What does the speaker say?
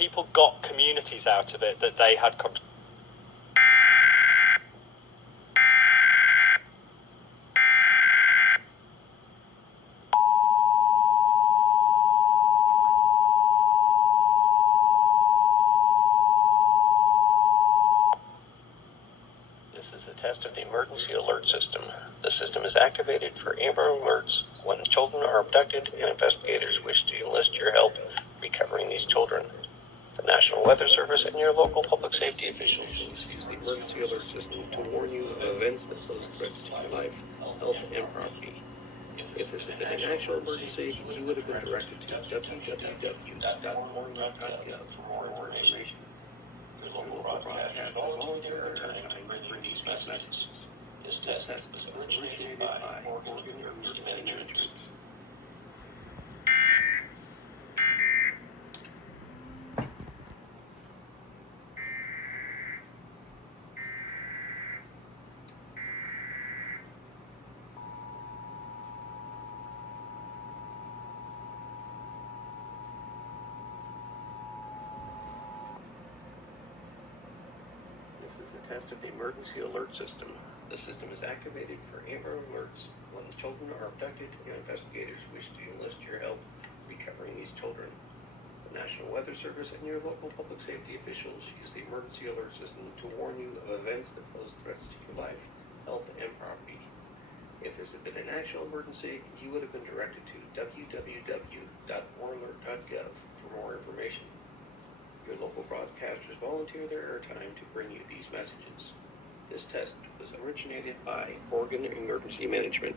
people got communities out of it that they had This is a test of the emergency alert system. The system is activated for Amber Alerts when children are abducted and investigators wish to enlist your help recovering these children. The National Weather Service and your local public safety officials use the emergency alert system to warn you of events that pose threats to your life, health, and property. If this had been an actual emergency, you would have been directed to www.warner.gov for more information. Your local broadcast volunteer time to bring these messages. This test was originated by Oregon Emergency Management. This is a test of the emergency alert system. The system is activated for Amber Alerts when children are abducted and investigators wish to enlist your help recovering these children. The National Weather Service and your local public safety officials use the emergency alert system to warn you of events that pose threats to your life, health, and property. If this had been an actual emergency, you would have been directed to www.warner.gov for more information. Your local broadcasters volunteer their airtime to bring you these messages. This test was originated by Oregon Emergency Management.